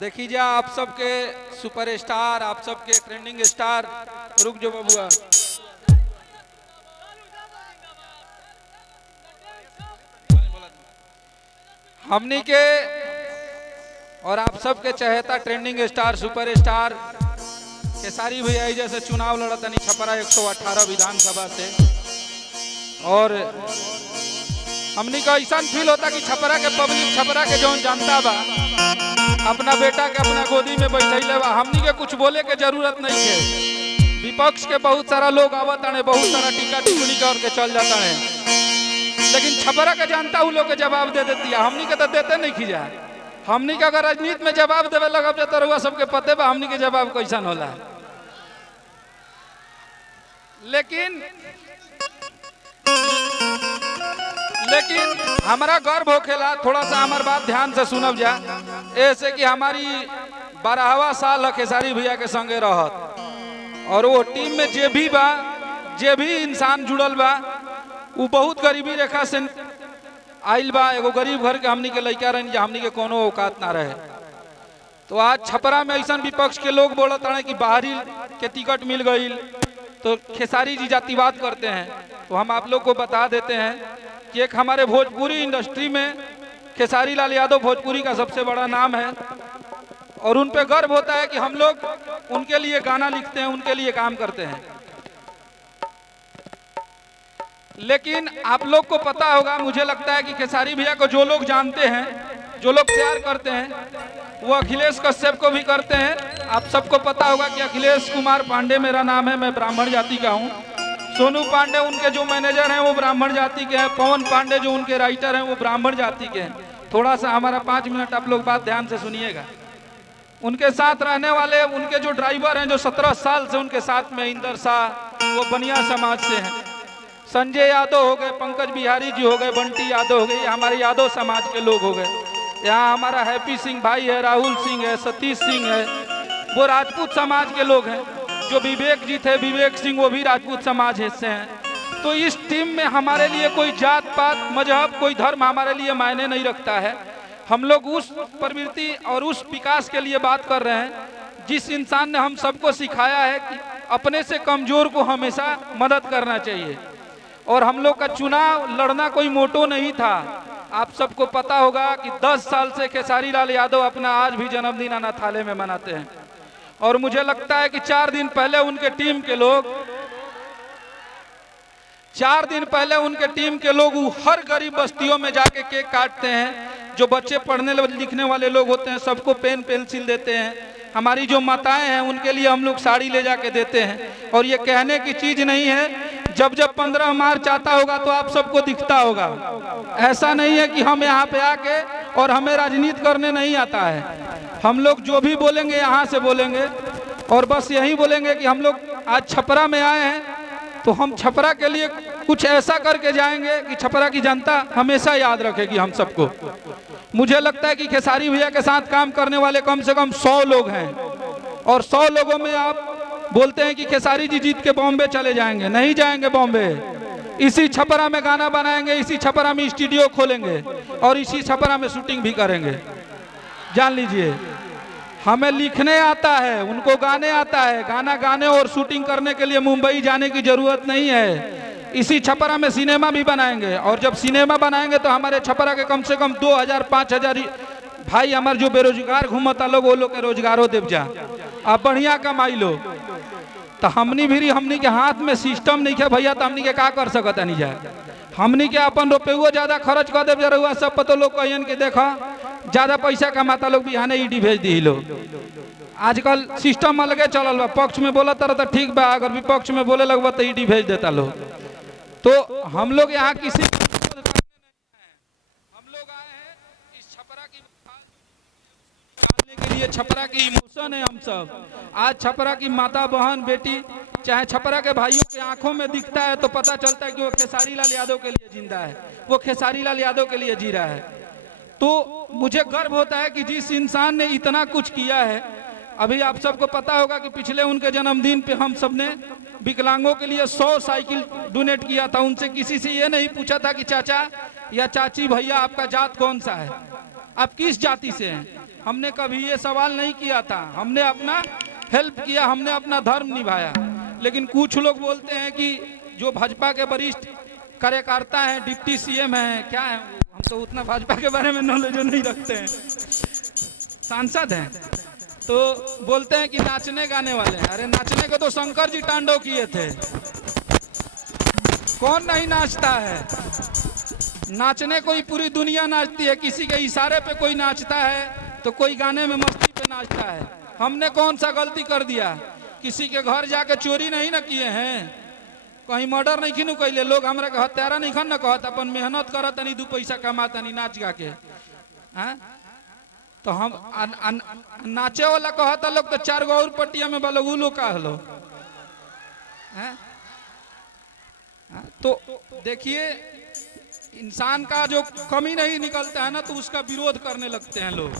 देखिए आप सबके सुपरस्टार, आप सबके ट्रेंडिंग स्टार, रुक जो बबुआ, हमनी के और आप सबके चहेता ट्रेंडिंग स्टार सुपरस्टार खेसारी भैया जैसे चुनाव लड़तनी छपरा 118 विधानसभा से, और हमनी का ऐसा फील होता कि छपरा के पब्लिक, छपरा के जौन जनता बा अपना बेटा के अपना गोदी में बैठे बा। हमनी के कुछ बोले के जरूरत नहीं है। विपक्ष के बहुत सारा लोग आवत है, बहुत सारा टीका टिप्पणी करके चल जाता है, लेकिन छपरा के जनता उ लोग के जवाब दे देती है। हमनी के तो देते नहीं खिजा। हमनी के अगर राजनीति में जवाब देवे लग जाता रहुआ सबके पते बा हमनी के जवाब कैसा होला। लेकिन हमारा गर्व होखेला, थोड़ा सा हमार बात ध्यान से सुनब जा, ऐसे कि हमारी 12वां साल है खेसारी भैया के संगे रहत, और वो टीम में जे भी इंसान जुड़ल बा वो बहुत गरीबी रेखा से आइल बा। एगो गरीब घर के हमनी के लड़का रहन, हमनी के कोनो औकात ना रहे। तो आज छपरा में ऐसा विपक्ष के लोग बोलत रहे कि बाहरी के टिकट मिल गई तो खेसारी जी जातिवाद करते हैं। तो हम आप लोग को बता देते हैं कि एक हमारे भोजपुरी इंडस्ट्री में खेसारी लाल यादव भोजपुरी का सबसे बड़ा नाम है, और उन पे गर्व होता है कि हम लोग उनके लिए गाना लिखते हैं, उनके लिए काम करते हैं। लेकिन आप लोग को पता होगा, मुझे लगता है कि खेसारी भैया को जो लोग जानते हैं, जो लोग प्यार करते हैं, वो अखिलेश कश्यप को भी करते हैं। आप सबको पता होगा कि अखिलेश कुमार पांडे मेरा नाम है, मैं ब्राह्मण जाति का हूँ। सोनू पांडे उनके जो मैनेजर हैं वो ब्राह्मण जाति के हैं। पवन पांडे जो उनके राइटर हैं वो ब्राह्मण जाति के हैं। थोड़ा सा हमारा 5 मिनट आप लोग बात ध्यान से सुनिएगा। उनके साथ रहने वाले उनके जो ड्राइवर हैं, जो 17 साल से उनके साथ में, इंदर शाह वो बनिया समाज से हैं। संजय यादव हो गए, पंकज बिहारी जी हो गए, बंटी यादव हो गए, ये हमारे यादव समाज के लोग हो गए। यहाँ हमारा हैप्पी सिंह भाई है, राहुल सिंह है, सतीश सिंह है, वो राजपूत समाज के लोग हैं। जो विवेक जी थे, विवेक सिंह, वो भी राजपूत समाज से हैं। तो इस टीम में हमारे लिए कोई जात पात मजहब, कोई धर्म हमारे लिए मायने नहीं रखता है। हम लोग उस प्रवृत्ति और उस विकास के लिए बात कर रहे हैं जिस इंसान ने हम सबको सिखाया है कि अपने से कमजोर को हमेशा मदद करना चाहिए। और हम लोग का चुनाव लड़ना कोई मोटो नहीं था। आप सबको पता होगा कि 10 साल से खेसारी लाल यादव अपना आज भी जन्मदिन अनाथालय में मनाते हैं, और मुझे लगता है कि 4 दिन पहले उनके टीम के लोग हर गरीब बस्तियों में जाके केक काटते हैं। जो बच्चे पढ़ने लिखने वाले लोग होते हैं सबको पेन पेंसिल देते हैं। हमारी जो माताएं हैं उनके लिए हम लोग साड़ी ले जाके देते हैं। और ये कहने की चीज नहीं है, जब 15 मार्च आता होगा तो आप सबको दिखता होगा। ऐसा नहीं है कि हम यहाँ पे आके और हमें राजनीति करने नहीं आता है। हम लोग जो भी बोलेंगे यहाँ से बोलेंगे, और बस यही बोलेंगे कि हम लोग आज छपरा में आए हैं तो हम छपरा के लिए कुछ ऐसा करके जाएंगे कि छपरा की जनता हमेशा याद रखेगी हम सबको। मुझे लगता है कि खेसारी भैया के साथ काम करने वाले कम से कम 100 लोग हैं, और 100 लोगों में आप बोलते हैं कि खेसारी जी जीत के बॉम्बे चले जाएंगे। नहीं जाएंगे बॉम्बे, इसी छपरा में गाना बनाएंगे, इसी छपरा में स्टूडियो खोलेंगे, और इसी छपरा में शूटिंग भी करेंगे। जान लीजिए, हमें लिखने आता है, उनको गाने आता है। गाना गाने और शूटिंग करने के लिए मुंबई जाने की जरूरत नहीं है। इसी छपरा में सिनेमा भी बनाएंगे, और जब सिनेमा बनाएंगे तो हमारे छपरा के कम से कम 2000-5000 भाई हमारे जो बेरोजगार घूमता लोग, वो लोग के रोजगारो देव जा, आप बढ़िया कमाई लो। तो हमनी के हाथ में सिस्टम नहीं है भैया, तो हमनी के का कर सकता नहीं जाए। हमनी के अपन रुपये ज्यादा खर्च कर देव जरूर। सब पतो लोग कहन के देखा ज्यादा पैसा कमाता लोग बिहाने ईडी भेज दी लोग। आजकल सिस्टम अलगे चलल बा, पक्ष में बोला तो ठीक बा, अगर विपक्ष में बोले लगवा तो ईडी भेज देता लोग। तो हम लोग यहाँ किसी हम लोग आए हैं इस छपरा की निकालने के लिए। छपरा की इमोशन है हम सब। आज छपरा की माता बहन बेटी, चाहे छपरा के भाइयों के आंखों में दिखता है तो पता चलता है कि वो खेसारी लाल यादव के लिए जिंदा है, वो खेसारी लाल यादव के लिए जी रहा है। तो मुझे गर्व होता है कि जिस इंसान ने इतना कुछ किया है। अभी आप सबको पता होगा कि पिछले उनके जन्मदिन पे हम सब ने विकलांगों के लिए 100 साइकिल डोनेट किया था। उनसे किसी से ये नहीं पूछा था कि चाचा या चाची भैया आपका जात कौन सा है, आप किस जाति से हैं। हमने कभी ये सवाल नहीं किया था, हमने अपना हेल्प किया, हमने अपना धर्म निभाया। लेकिन कुछ लोग बोलते हैं कि जो भाजपा के वरिष्ठ कार्यकर्ता हैं, डिप्टी सीएम हैं, क्या है, हम तो उतना भाजपा के बारे में नॉलेज नहीं रखते हैं, सांसद हैं, तो बोलते हैं कि नाचने गाने वाले हैं। अरे नाचने को तो शंकर जी तांडव किए थे, कौन नहीं नाचता है? नाचने कोई पूरी दुनिया नाचती है, किसी के इशारे पे कोई नाचता है तो कोई गाने में मस्ती पे नाचता है। हमने कौन सा गलती कर दिया? किसी के घर जाके चोरी नहीं ना किए हैं, कहीं मर्डर नहीं खिनू कैले, लोग हमरा के हत्यारा नहीं खन ना कहत, अपन मेहनत करत नहीं, दू पैसा कमाता नहीं नाच गा के। तो हम नाचे वाला कहता लोग तो 4 गो और पट्टिया में बालो लोग का हलो। तो देखिए, इंसान का जो कमी नहीं निकलता है ना तो उसका विरोध करने लगते हैं लोग।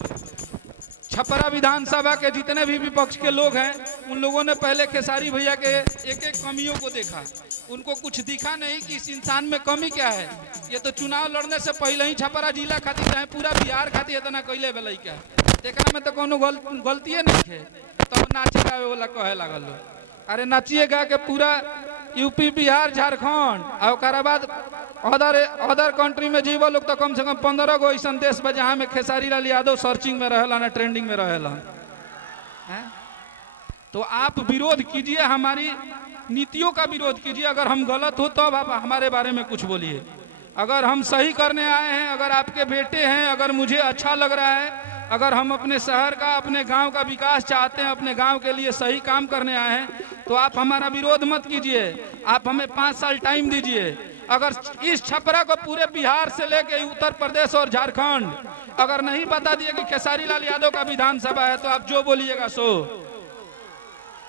छपरा विधानसभा के जितने भी विपक्ष के लोग हैं, उन लोगों ने पहले खेसारी भैया के एक एक कमियों को देखा, उनको कुछ दिखा नहीं कि इस इंसान में कमी क्या है। ये तो चुनाव लड़ने से पहले ही छपरा जिला खातिर चाहे पूरा बिहार खातिर इतना कैले बेल क्या देखना में तो कोनो गलतिये नहीं थे, तो नाचे गावे वाला कहे लगल। अरे नाचिए गा के पूरा यूपी बिहार झारखंड और बाद अदर कंट्री में जीवो लोग तो कम से कम 15 गो ऐसा देश बा जहाँ में खेसारी लाल यादव सर्चिंग में रहेला ना, ट्रेंडिंग में रहेला। तो आप विरोध कीजिए, हमारी नीतियों का विरोध कीजिए। अगर हम गलत हो तो आप हमारे बारे में कुछ बोलिए। अगर हम सही करने आए हैं, अगर आपके बेटे हैं, अगर मुझे अच्छा लग रहा है, अगर हम अपने शहर का, अपने गांव का विकास चाहते हैं, अपने गांव के लिए सही काम करने आए हैं, तो आप हमारा विरोध मत कीजिए। आप हमें 5 साल टाइम दीजिए। अगर इस छपरा को पूरे बिहार से लेके उत्तर प्रदेश और झारखंड अगर नहीं बता दिए कि खेसारी लाल यादव का विधानसभा है, तो आप जो बोलिएगा सो।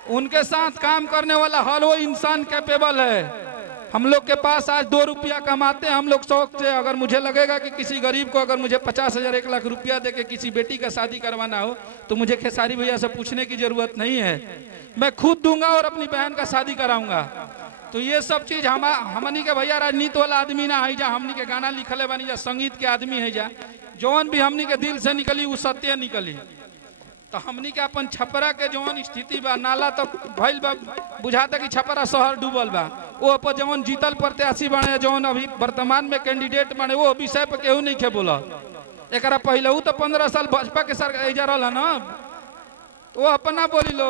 उनके साथ काम करने वाला हर वो इंसान कैपेबल है। हम लोग के पास आज 2 रुपया कमाते हैं हम लोग शौक से। अगर मुझे लगेगा कि किसी गरीब को अगर मुझे 50,000 1 लाख रुपया दे के किसी बेटी का शादी करवाना हो, तो मुझे खेसारी भैया से पूछने की जरूरत नहीं है, मैं खुद दूंगा और अपनी बहन का शादी कराऊंगा। तो ये सब चीज हमनी के भैया राजनीति वाला आदमी ना है जा, हमनी के गाना लिखले बनी जा, संगीत के आदमी है जा, जौन भी हमनी के दिल से निकली वो सत्य निकली। तो हमनी के अपन छपरा के जौन स्थिति बा, नाला तो भइल बा, बुझाता कि छपरा शहर डूबल बा। वो पर जौन जीतल प्रत्याशी बने, जौन अभी वर्तमान में कैंडिडेट बने, वो विषय पर केहू नहीं खे बोला। एक पहले वो तो 15 साल भाजपा के सरकार जा रहा ना, तो वो अपना बोली लो।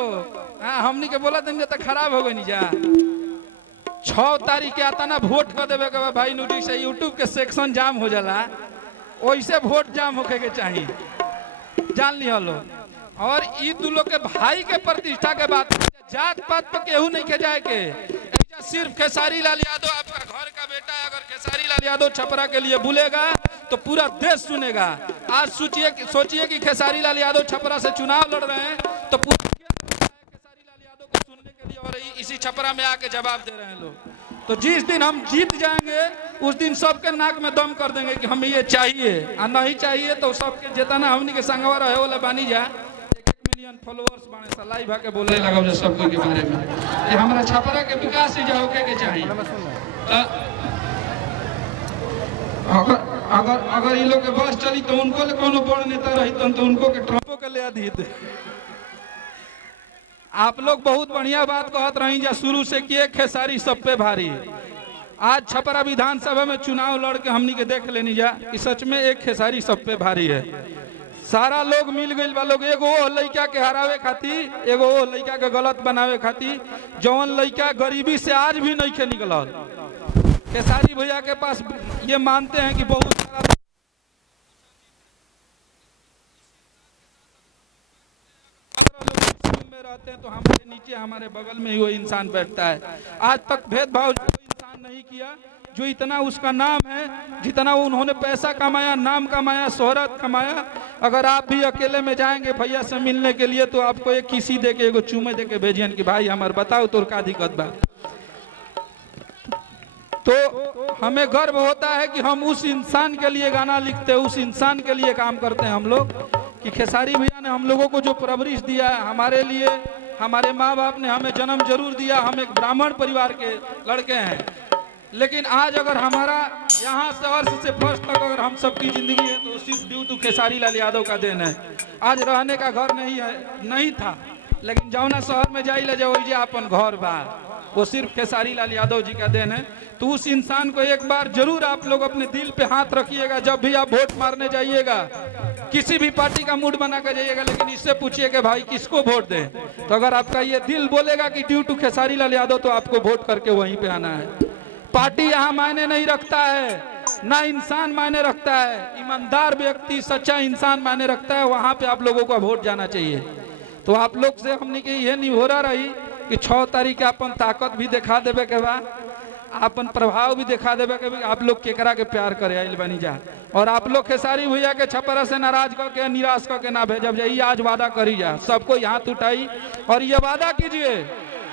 हमनी के बोला दिन तो खराब हो गई जा। 6 तारीख के आता ना वोट कर देवे के भाई, नोटिस से यूट्यूब के सेक्शन जाम हो जाला, वैसे वोट जाम होके के चाहिए, जान लिया लो। और ई दूल्हों के भाई के प्रतिष्ठा के बात, जात पात पर केहू नहीं के जाए के, सिर्फ खेसारी लाल यादव आपका घर का बेटा है। अगर खेसारी लाल यादव छपरा के लिए बोलेगा तो पूरा देश सुनेगा। आज सोचिए कि खेसारी लाल यादव छपरा से चुनाव लड़ रहे हैं, तो पूरा खेसारी लाल यादव को सुनने के लिए, और इसी छपरा में आके जवाब दे रहे हैं लोग। तो जिस दिन हम जीत जाएंगे उस दिन सबके नाक में दम कर देंगे कि हमें ये चाहिए, और नहीं चाहिए तो सबके जितना हमनी के संगवा रहे वाला बानी जा, 1 मिलियन फॉलोअर्स बने सलाई भाके बोले लगा जो सब कोई के बारे में, ये हमारा छपरा के विकास ही जाओ के चाहिए। अगर ये लोग के बस चली तो उनको ले कोनो बड़ नेता रही तो उनको के ट्रम्पो के ले दी। आप लोग बहुत बढ़िया बात कहत रही जा, शुरू से किए खेसारी सब पे भारी। आज छपरा विधानसभा में चुनाव लड़ के हमनी के देख लेनी जा कि सच में एक खेसारी सब पे भारी है। सारा लोग मिल गई बा, लोग एगो लड़का के हरावे खातिर, एगो लड़का के गलत बनावे खातिर, जौन लड़का गरीबी से आज भी नहीं खे निकलल। खेसारी भैया के पास ये मानते हैं कि बहुत सारा में रहते हैं, तो हमारे नीचे हमारे बगल में ही वो इंसान बैठता है। आज तक भेदभाव इंसान नहीं किया। जो इतना उसका नाम है, जितना उन्होंने पैसा कमाया, नाम कमाया, शोहरत कमाया, अगर आप भी अकेले में जाएंगे भैया से मिलने के लिए तो आपको एक किसी दे के, एगो चूमे दे के भेजियन कि भाई हमारे बताओ तो का दिक्कत बा। तो हमें गर्व होता है कि हम उस इंसान के लिए गाना लिखते हैं, उस इंसान के लिए काम करते हैं हम लोग, कि खेसारी भैया ने हम लोगों को जो परवरिश दिया है, हमारे लिए हमारे माँ बाप ने हमें जन्म जरूर दिया, हम एक ब्राह्मण परिवार के लड़के हैं, लेकिन आज अगर हमारा यहाँ से अर्श से फर्स्ट तक अगर हम सबकी जिंदगी है तो सिर्फ ड्यू टू खेसारी लाल यादव का देन है। आज रहने का घर नहीं था, लेकिन जौना शहर में जाइले जाओ अपन घर बा, वो सिर्फ खेसारी लाल यादव जी का देन है। तो उस इंसान को एक बार जरूर आप लोग अपने दिल पे हाथ रखिएगा जब भी आप वोट मारने जाइएगा। किसी भी पार्टी का मूड बना कर जाइएगा, लेकिन इससे पूछिए कि भाई किसको वोट दें। तो अगर आपका ये दिल बोलेगा कि ड्यू टू खेसारी लाल यादव, तो आपको वोट करके वहीं पे आना है। पार्टी यहाँ मायने नहीं रखता है, ना इंसान मायने रखता है। ईमानदार व्यक्ति, सच्चा इंसान मायने रखता है, वहां पे आप लोगों का वोट जाना चाहिए। तो आप लोग से हमने की यह नहीं हो रही कि 6 तारीख के अपन ताकत भी दिखा देवे के बाद, अपन प्रभाव भी दिखा देवे के आप लोग केकरा के प्यार करे आइल बनी जा। और आप लोग खेसारी भैया के छपरा से नाराज करके निराश करके ना भेजब जाइए। आज वादा करी जा, सबको हाथ उठाई और ये वादा कीजिए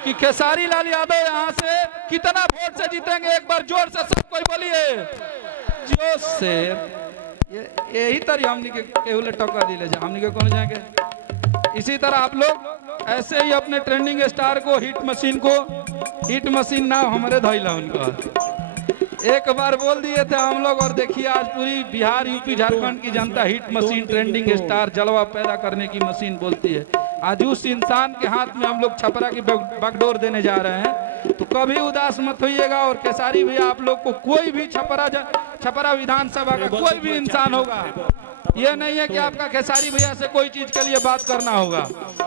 कि खेसारी लाल यादव यहाँ से कितना वोट से जीतेंगे। एक बार जोर से सब कोई बोलिए जोश से। यही तरह हमने के टक्कर दिले जा, हमने के कौन जाएंगे। इसी तरह आप लोग ऐसे ही अपने ट्रेंडिंग स्टार को, हिट मशीन ना हमारे धैला उनका एक बार बोल दिए थे हम लोग। और देखिए आज पूरी बिहार, यूपी, झारखंड की जनता हिट मशीन, ट्रेंडिंग स्टार, जलवा पैदा करने की मशीन बोलती है। आज उस इंसान के हाथ में हम लोग छपरा की बागडोर देने जा रहे हैं। तो कभी उदास मत होइएगा। और खेसारी भैया आप लोग को कोई भी छपरा विधानसभा का कोई भी इंसान होगा, ये नहीं है कि आपका खेसारी भैया से कोई चीज के लिए बात करना होगा।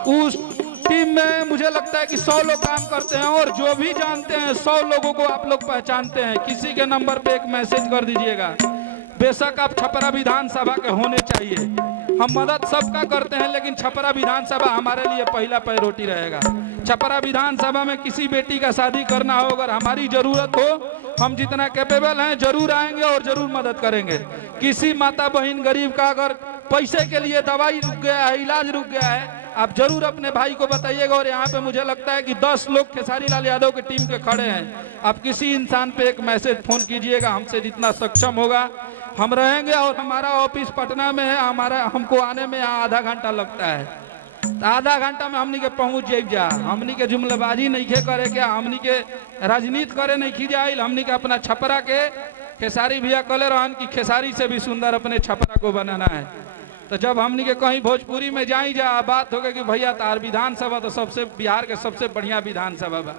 उस टीम में मुझे लगता है कि 100 लोग काम करते हैं और जो भी जानते हैं 100 लोगों को आप लोग पहचानते हैं। किसी के नंबर पे एक मैसेज कर दीजिएगा। बेशक आप छपरा विधानसभा के होने चाहिए, हम मदद सबका करते हैं, लेकिन छपरा विधानसभा हमारे लिए पहला प्रायोरिटी रहेगा। छपरा विधानसभा में किसी बेटी का शादी करना हो, अगर हमारी जरूरत हो, हम जितना कैपेबल हैं जरूर आएंगे और जरूर मदद करेंगे। किसी माता बहन गरीब का अगर पैसे के लिए दवाई रुक गया है, इलाज रुक गया है, आप जरूर अपने भाई को बताइएगा। और यहाँ पे मुझे लगता है कि 10 लोग खेसारी लाल यादव की टीम के खड़े हैं। आप किसी इंसान पे एक मैसेज फोन कीजिएगा, हमसे जितना सक्षम होगा हम रहेंगे। और हमारा ऑफिस पटना में है, हमको आने में यहाँ आधा घंटा लगता है। तो आधा घंटा में हमनी के पहुंच जाइब जा। हमनी के जुमलेबाजी नहीं खे करे क्या, हमनी के राजनीति करे नहीं खी जाइल। हमनी के अपना छपरा के खेसारी भैया कले रहन की खेसारी से भी सुंदर अपने छपरा को बनाना है। तो जब हमनी के कहीं भोजपुरी में जाई जा, बात हो गई कि भैया तार विधानसभा तो सबसे बिहार के सबसे बढ़िया विधानसभा बा,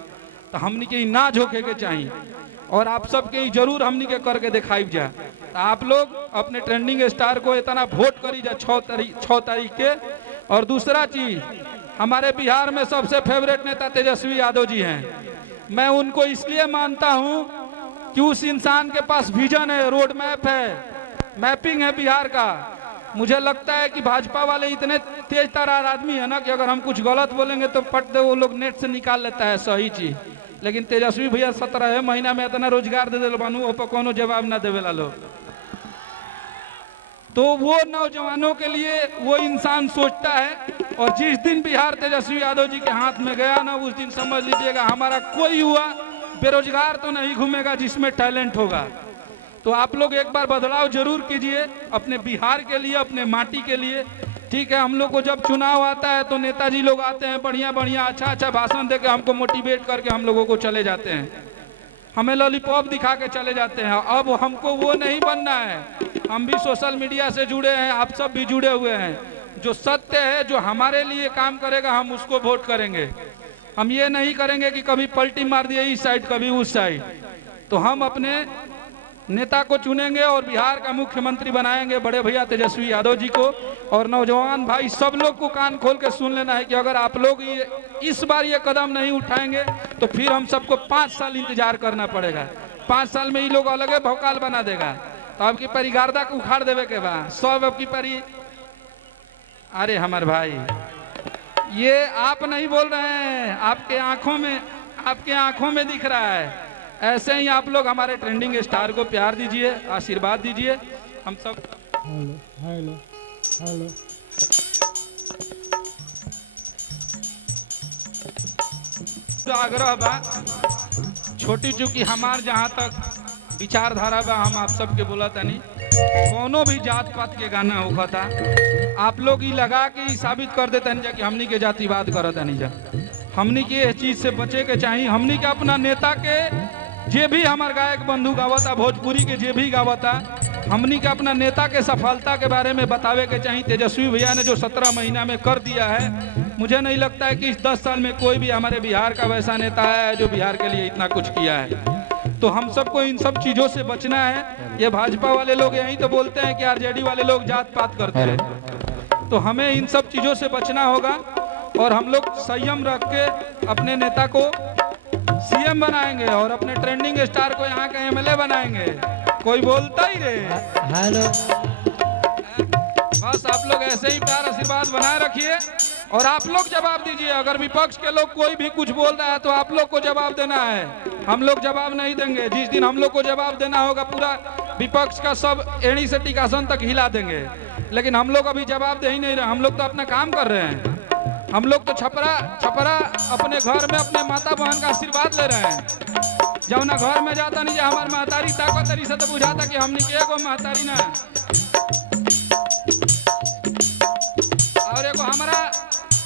तो हमनी के ना झोंके के चाहिए। और आप सबके जरूर हमनी के करके दिखाई जा। तो आप लोग अपने ट्रेंडिंग स्टार को इतना वोट करी जा 6 तारीख के। और दूसरा चीज, हमारे बिहार में सबसे फेवरेट नेता तेजस्वी यादव जी हैं। मैं उनको इसलिए मानता हूं कि उस इंसान के पास विजन है, रोड मैप है, मैपिंग है बिहार का। मुझे लगता है कि भाजपा वाले इतने तेज तरार आदमी है ना कि अगर हम कुछ गलत बोलेंगे तो पट दे वो लोग नेट से निकाल लेता है सही चीज। लेकिन तेजस्वी भैया 17 महीना में इतना रोजगार दे दिल बानू, ओपर कोनो जवाब ना देवेला लोग। तो वो नौजवानों के लिए वो इंसान सोचता है। और जिस दिन बिहार तेजस्वी यादव जी के हाथ में गया ना, उस दिन समझ लीजिएगा हमारा कोई युवा बेरोजगार तो नहीं घूमेगा जिसमें टैलेंट होगा। तो आप लोग एक बार बदलाव जरूर कीजिए अपने बिहार के लिए, अपने माटी के लिए। ठीक है, हम लोग को जब चुनाव आता है तो नेताजी लोग आते हैं, बढ़िया अच्छा भाषण देके हमको मोटिवेट करके हम लोगों को चले जाते हैं, हमें लॉलीपॉप दिखा के चले जाते हैं। अब हमको वो नहीं बनना है। हम भी सोशल मीडिया से जुड़े हैं, आप सब भी जुड़े हुए हैं। जो सत्य है, जो हमारे लिए काम करेगा, हम उसको वोट करेंगे। हम ये नहीं करेंगे कि कभी पलटी मार दिए इस साइड कभी उस साइड। तो हम अपने नेता को चुनेंगे और बिहार का मुख्यमंत्री बनाएंगे बड़े भैया तेजस्वी यादव जी को। और नौजवान भाई सब लोग को कान खोल के सुन लेना है कि अगर आप लोग इस बार ये कदम नहीं उठाएंगे तो फिर हम सबको 5 साल इंतजार करना पड़ेगा। 5 साल में ये लोग अलग भौकाल बना देगा। तो आपकी परिगारदा को उखाड़ देवे के बाद सब आपकी परी। अरे हमारे भाई, ये आप नहीं बोल रहे हैं, आपके आंखों में दिख रहा है। ऐसे ही आप लोग हमारे ट्रेंडिंग स्टार को प्यार दीजिए, आशीर्वाद दीजिए। हम सब हेलो तो आग्रह बा, छोटी चूंकि हमार जहाँ तक विचारधारा बा, हम आप सबके बोला तनी कोनो भी जात पात के गाना होगा था, आप लोग ही लगा के साबित कर देते हैं कि हमनी के जातिवाद करत नहीं जा। हमनी के इस चीज से बचे के चाहिए। हमनी के अपना नेता के जे भी हमार गायक बंधु गावता भोजपुरी के जे भी गावता हमनी के अपना नेता के सफलता के बारे में बतावे के चाहिए। तेजस्वी भैया ने जो 17 महीना में कर दिया है, मुझे नहीं लगता है कि इस 10 साल में कोई भी हमारे बिहार का वैसा नेता है जो बिहार के लिए इतना कुछ किया है। तो हम सबको इन सब चीजों से बचना है। ये भाजपा वाले लोग यही तो बोलते हैं कि आरजेडी वाले लोग जात पात करते हैं, तो हमें इन सब चीजों से बचना होगा और हम लोग संयम रख के अपने नेता को सीएम बनाएंगे और अपने ट्रेंडिंग स्टार को यहाँ का एमएलए बनाएंगे। कोई बोलता ही रे। हेलो, बस आप लोग ऐसे ही प्यार आशीर्वाद बनाए रखिए और आप लोग जवाब दीजिए। अगर विपक्ष के लोग कोई भी कुछ बोल रहा है तो आप लोग को जवाब देना है, हम लोग जवाब नहीं देंगे। जिस दिन हम लोग को जवाब देना होगा पूरा विपक्ष का सब एड़ी से टिकासन तक हिला देंगे, लेकिन हम लोग अभी जवाब दे ही नहीं रहे। हम लोग तो अपना काम कर रहे हैं। हम लोग तो छपरा छपरा अपने घर में अपने माता बहन का आशीर्वाद ले रहे हैं। जब ना घर में जाता नहीं हमार महतारी ताकत तरी से तो बुझाता कि हमने के एगो महतारी ना। और एगो हमारा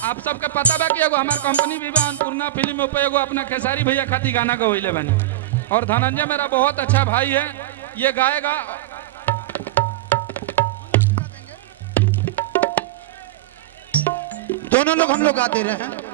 आप सबके पता बा कि एगो हमार कंपनी भी बा अन्नपूर्णा फिल्म पे एगो अपना खेसारी भैया खाती गाना गवैले बनी और धनंजय मेरा बहुत अच्छा भाई है, ये गाएगा। दोनों लोग हम लोग गाते रहे हैं।